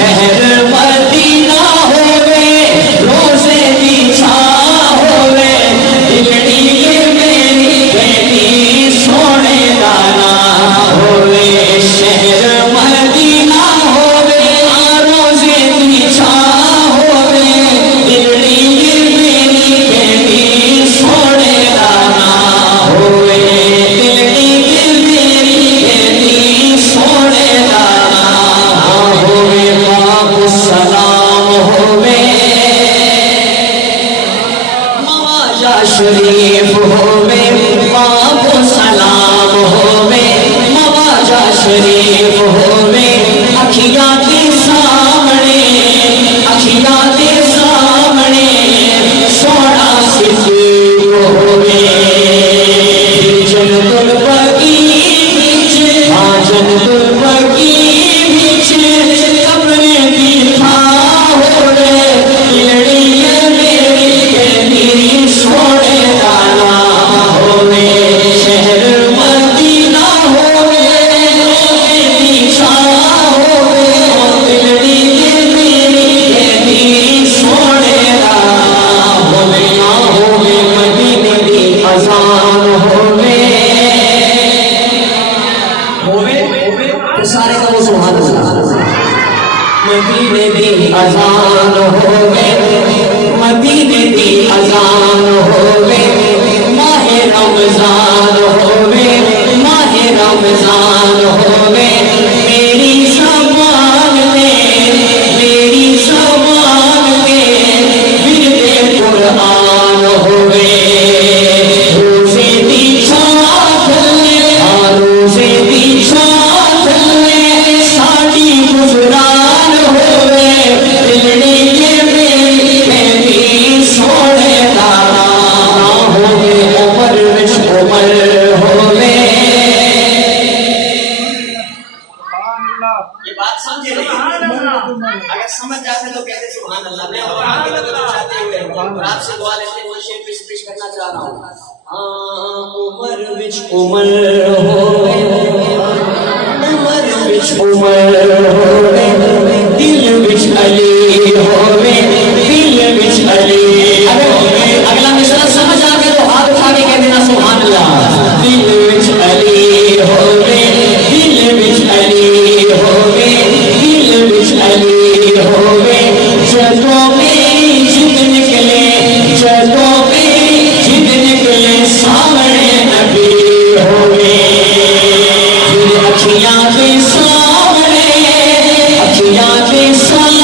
شہر مدینہ ہوے روزے دی چھاں ہوے دلڑی میری بیٹی سونے دانا ہوے شہر مدینہ ہوے روزے دی چھاں ہوے دلڑی میری بیٹی سونے دانا ہوے دلڑی میری بیٹی سونے دانا ہوے باپ سلام ہوے مواجہ شریف ہوے باپ سلام ہوے مواجہ شریف ہوے اکھیاں کے سامنے اکھیاں کے سامنے سونا صدیق ہوے جنت البقیع وچ جنت البقیع وچ قبر دی تھاں ہوے دلڑی میری بیٹی سونے دانا ہوے شہر مدینہ ہوے روزے دی چھاں ہوے دلڑی میری بیٹی سونے دانا ہوے ہوے مدینے دی اذان ہوے تو سارے کا وہ سبحان اللہ مدینے دی اذان ہوے مدینے دی اذان ہوے ماہ رمضان ہوے ماہ رمضان ہوے میری زبان تے ورد قرآن ہوے روزے دی چھاں تھلے روزے دی چھاں تھلے ساڈی گزران ہوے دلڑی میری بیٹی سونے دانا ہوے عمر وچ عمر ہوے یہ بات سمجھے نہیں اگر سمجھ جاتے تو کہتے سبحان اللہ میں چاہتے ہوئے اور آپ سے دعا لیتے وہ شیئر پیش کرنا چاہ رہا ہوں عمر وچ عمر ہوے عمر وچ عمر ہوے دل وچ علی ہوے دل وچ علی اگلا مصرع سمجھ آ گیا تو ہاتھ اٹھا کے کہہ دینا سبحان اللہ دل وچ علی ہوے دل وچ علی ہوے دل وچ علی ہوے جدوں میری جد نکلے جدوں میری جد نکلے سامنے نبی ہوے پھر اکھیاں کے سامنے اکھیاں کے سامنے